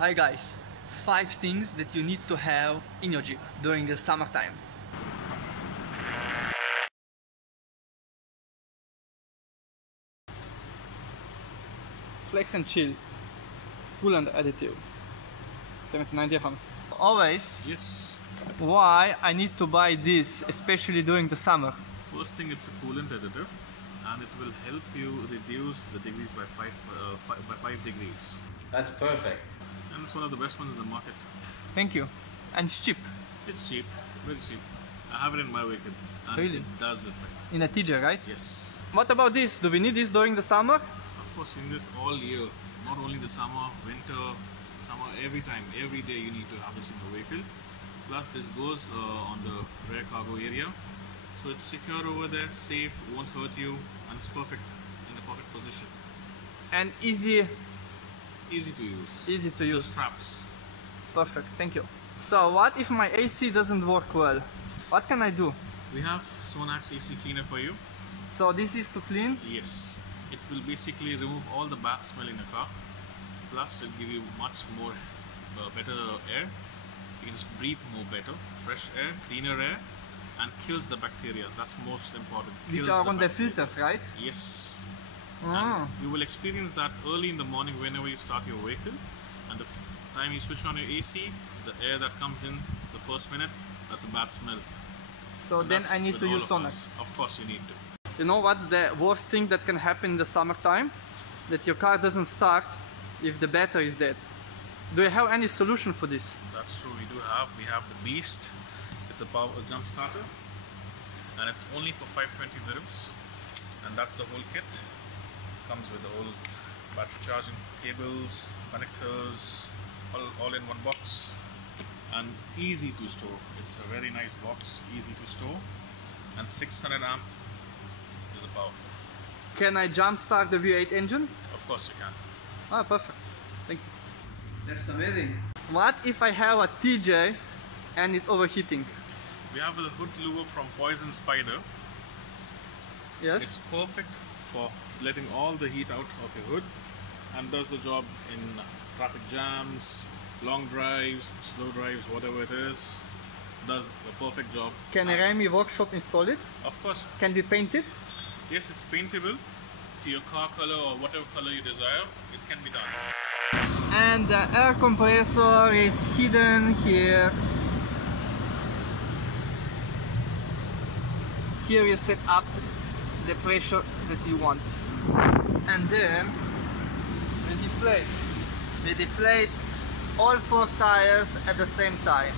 Hi guys, 5 things that you need to have in your Jeep during the summertime. Flex and chill, coolant additive, 79 dirhams. Always. Yes. Why I need to buy this, especially during the summer? First thing, it's a coolant additive, and it will help you reduce the degrees by 5 degrees. That's perfect. And it's one of the best ones in the market. Thank you. And it's cheap. It's cheap, very cheap. I have it in my vehicle, and Really? it does effect. In a TJ, right? Yes. What about this? Do we need this during the summer? Of course, in this all year, not only the summer, winter, summer, every time, every day you need to have this in your vehicle. Plus, this goes on the rear cargo area, so it's secure over there, safe, won't hurt you, and it's perfect, in the perfect position. And easy Easy to use. to use. Just straps. Perfect, thank you. So what if my AC doesn't work well? What can I do? We have Sonax AC cleaner for you. So this is to clean? Yes. It will basically remove all the bad smell in the car. Plus, it'll give you much more better air. You can just breathe more better, fresh air, cleaner air, and kills the bacteria. That's most important. Which Kills are on the bacteria. filters, right? Yes. Ah. And you will experience that early in the morning whenever you start your vehicle, and the time you switch on your AC, the air that comes in the first minute, that's a bad smell. So And then that's I need with to all use of Sonax. us. Of course you need to. You know what's the worst thing that can happen in the summertime? That your car doesn't start if the battery is dead. Do you have any solution for this? That's true, we have the Beast. It's a jump starter, and it's only for 520 dirhams, and that's the whole kit. Comes with the whole battery charging cables, connectors, all in one box, and easy to store. It's a very nice box, easy to store, and 600 amp is the power. Can I jump start the V8 engine? Of course you can. Ah, perfect. Thank you. That's amazing. What if I have a TJ and it's overheating? We have the hood louver from Poison Spider. Yes? It's perfect for letting all the heat out of your hood, and does the job in traffic jams, long drives, slow drives, whatever it is. Does a perfect job. Can a Remy workshop install it? Of course, Can we paint it? yes, it's paintable to your car color or whatever color you desire. It can be done. And the air compressor is hidden here. Here you set up the pressure that you want. And then we deflate. We deflate all 4 tires at the same time.